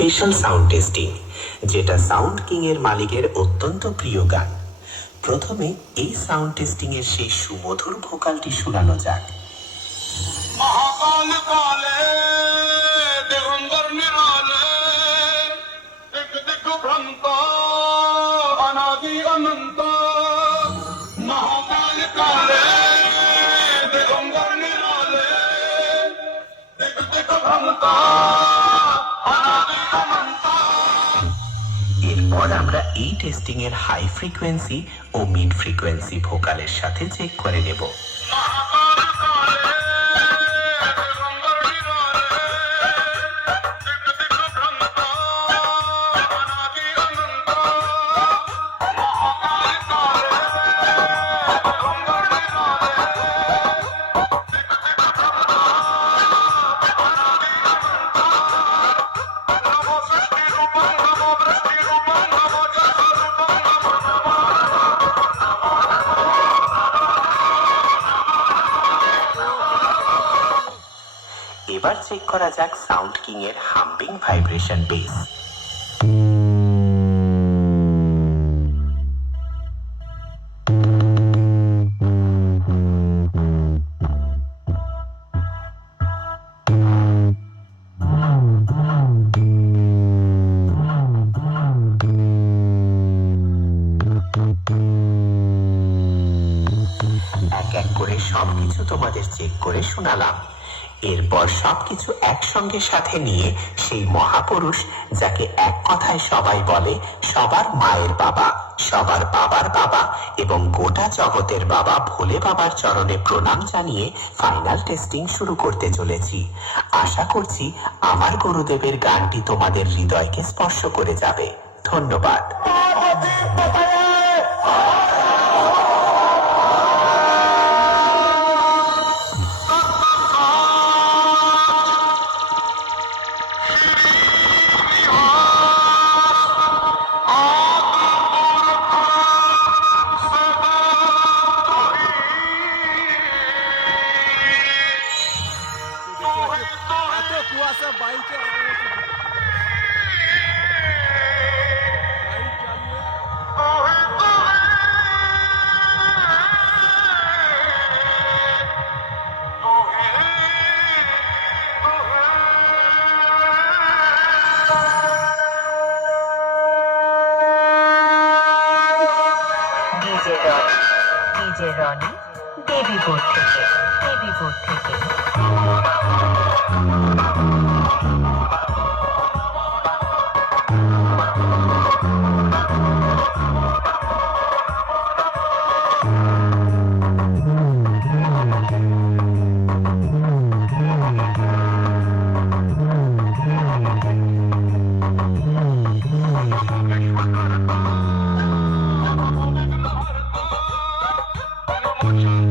Special sound testing যেটা sound king এর মালিকের অত্যন্ত প্রিয় গান প্রথমে এই সাউন্ড টেস্টিং এর সেই সুমধুর ভোকালটি শোনানো যাক Oh! অনন্ত এরপর আমরা এই টেস্টিং এর হাই ফ্রিকোয়েন্সি ও মিড ফ্রিকোয়েন্সি ভোকালের সাথে চেক করে নেব। এবার চেক করা যাক সাউন্ড কিং এর হাম্বিং ভাইব্রেশন বেস এক এক করে সবকিছু তোমাদের চেক করে শোনালাম। এরপর সবকিছু একসঙ্গে সাথে নিয়ে সেই মহাপুরুষ, যাকে এক কথায় সবাই বলে সবার মায়ের বাবা, সবার বাবার বাবা এবং গোটা জগতের বাবা ভোলে বাবার চরণে প্রণাম জানিয়ে ফাইনাল টেস্টিং শুরু করতে চলেছি। আশা করছি আমার গুরুদেবের গানটি তোমাদের হৃদয়কে স্পর্শ করে যাবে। ধন্যবাদ। ডিজে রনি দেবীপুর থেকে দেবীপুর থেকে। Sound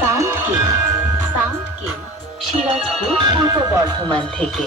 sound king sound king Sirajpur Purba Bardhaman থেকে।